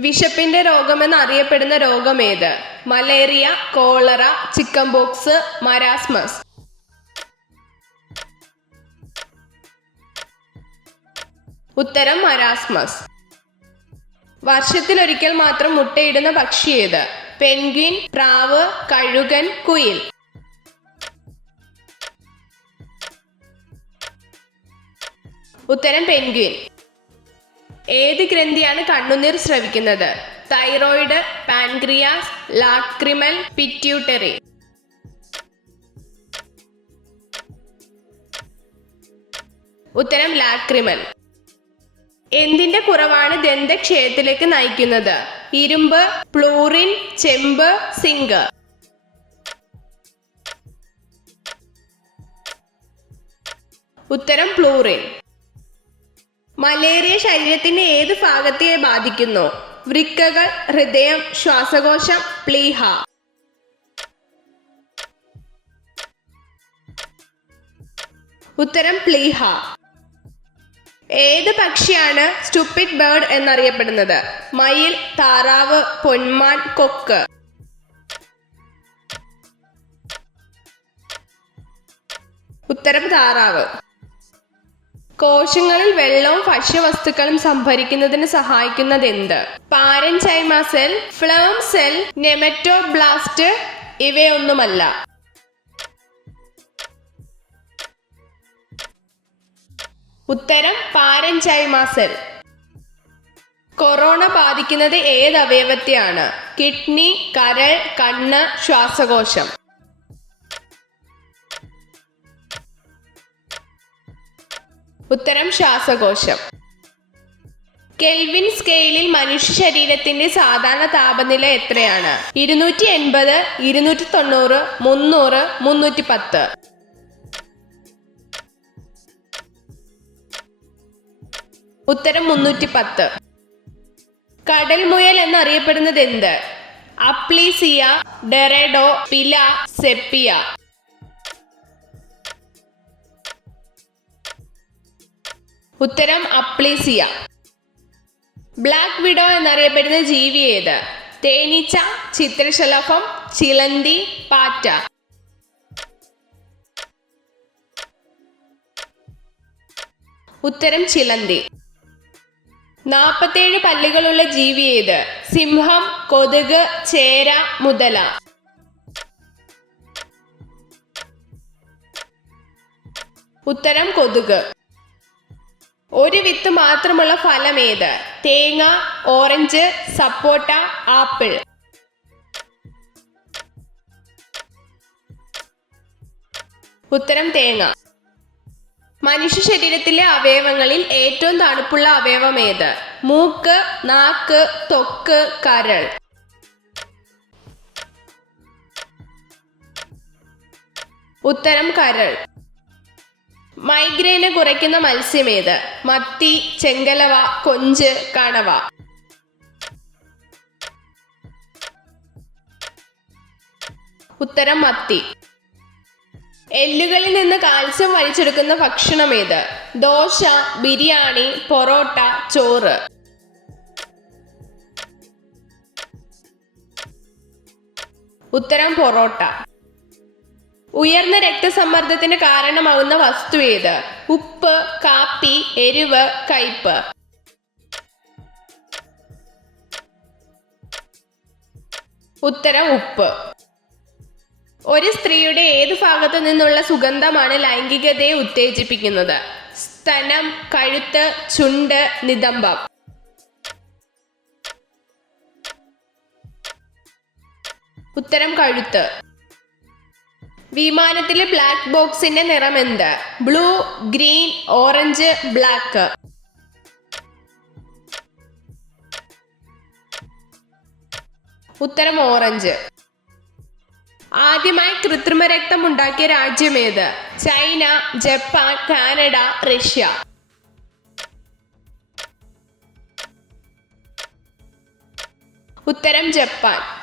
വിശപ്പിന്റെ രോഗമെന്ന് അറിയപ്പെടുന്ന രോഗമേത്? Malaria, cholera, chickenpox, marasmus. ഉത്തരം മരാസ്മസ്. വർഷത്തിലൊരിക്കൽ മാത്രം മുട്ടയിടുന്ന പക്ഷി ഏത്? പെൻഗ്വിൻ, പ്രാവ്, കഴുകൻ, കുയിൽ. ഉത്തരം പെൻഗ്വിൻ. ഏത് ഗ്രന്ഥിയാണ് കണ്ണുനീർ സ്രവിക്കുന്നത്? Thyroid, pancreas, lacrimal, pituitary. ഉത്തരം ലാക്രിമൽ. എന്തിന്റെ കുറവാണ് ദന്തക്ഷയത്തിലേക്ക് നയിക്കുന്നത്? ഇരുമ്പ്, ഫ്ലൂറിൻ, ചെമ്പ്, സിങ്ക്. ഉത്തരം ഫ്ലൂറിൻ. മലേറിയ ശരീരത്തിന്റെ ഏത് ഭാഗത്തെ ബാധിക്കുന്നു? വൃക്കകൾ, ഹൃദയം, ശ്വാസകോശം, പ്ലീഹ. ഉത്തരം പ്ലീഹ. ഏത് പക്ഷിയാണ് സ്റ്റുപ്പിഡ് ബേർഡ് എന്നറിയപ്പെടുന്നത്? മയിൽ, താറാവ്, പൊന്മാൻ, കൊക്ക്. ഉത്തരം താറാവ്. കോശങ്ങളിൽ വെള്ളവും ഭക്ഷ്യവസ്തുക്കളും സംഭരിക്കുന്നതിന് സഹായിക്കുന്നത് എന്ത്? പാരൻചൈമ സെൽ, ഫ്ലേം സെൽ, നെമറ്റോബ്ലാസ്റ്റ്. ഇവയൊന്നുമല്ല. ഉത്തരം പാരൻചൈമ സെൽ. കൊറോണ ബാധിക്കുന്നത് ഏത് അവയവത്തെയാണ്? കിഡ്നി, കരൾ, കണ്ണ്, ശ്വാസകോശം. ഉത്തരം ശ്വാസകോശം. കെൽവിൻ സ്കെയിലിൽ മനുഷ്യ ശരീരത്തിന്റെ സാധാരണ താപനില എത്രയാണ്? 280, 290, 300, 310. ഉത്തരം 310. കടൽ മുയൽ എന്നറിയപ്പെടുന്നത് എന്ത്? അപ്ലീസിയ, ഡെറേഡോ, പില, സെപ്പിയ. ഉത്തരം അപ്ലീസിയ. ബ്ലാക്ക് വിഡോ എന്നറിയപ്പെടുന്ന ജീവി ഏത്? തേനീച്ച, ചിത്രശലഭം, ചിലന്തി, പാറ്റ. ഉത്തരം ചിലന്തി. 47 പല്ലുകളുള്ള ജീവി ഏത്? സിംഹം, കൊതുക്, ചേര, മുതല. ഉത്തരം കൊതുക്. ഒരു വിത്ത് മാത്രമുള്ള ഫലം ഏത്? തേങ്ങ, ഓറഞ്ച്, സപ്പോട്ട, ആപ്പിൾ. ഉത്തരം തേങ്ങ. മനുഷ്യ ശരീരത്തിലെ അവയവങ്ങളിൽ ഏറ്റവും തണുപ്പുള്ള അവയവം ഏത്? മൂക്ക്, നാക്ക്, ത്വക്ക്, കരൾ. ഉത്തരം കരൾ. മൈഗ്രെയിന് കുറയ്ക്കുന്ന മത്സ്യം ഏത്? മത്തി, ചെങ്കലവ, കൊഞ്ച്, കണവ. ഉത്തരം മത്തി. എല്ലുകളിൽ നിന്ന് കാൽസ്യം വലിച്ചെടുക്കുന്ന ഭക്ഷണം ഏത്? ദോശ, ബിരിയാണി, പൊറോട്ട, ചോറ്. ഉത്തരം പൊറോട്ട. ഉയർന്ന രക്തസമ്മർദ്ദത്തിന് കാരണമാകുന്ന വസ്തു ഏത്? ഉപ്പ്, കാപ്പി, എരിവ്, കയ്പ്. ഉത്തരം ഉപ്പ്. ഒരു സ്ത്രീയുടെ ഏത് ഭാഗത്തു നിന്നുള്ള സുഗന്ധമാണ് ലൈംഗികതയെ ഉത്തേജിപ്പിക്കുന്നത്? സ്തനം, കഴുത്ത്, ചുണ്ട്, നിതംബം. ഉത്തരം കഴുത്ത്. വിമാനത്തിലെ ബ്ലാക്ക് ബോക്സിന്റെ നിറം എന്ത്? Blue, green, orange, black. ഉത്തരം ഓറഞ്ച്. ആദ്യമായി കൃത്രിമ രക്തം ഉണ്ടാക്കിയ രാജ്യം ഏത്? China, Japan, Canada, Russia. ഉത്തരം ജപ്പാൻ.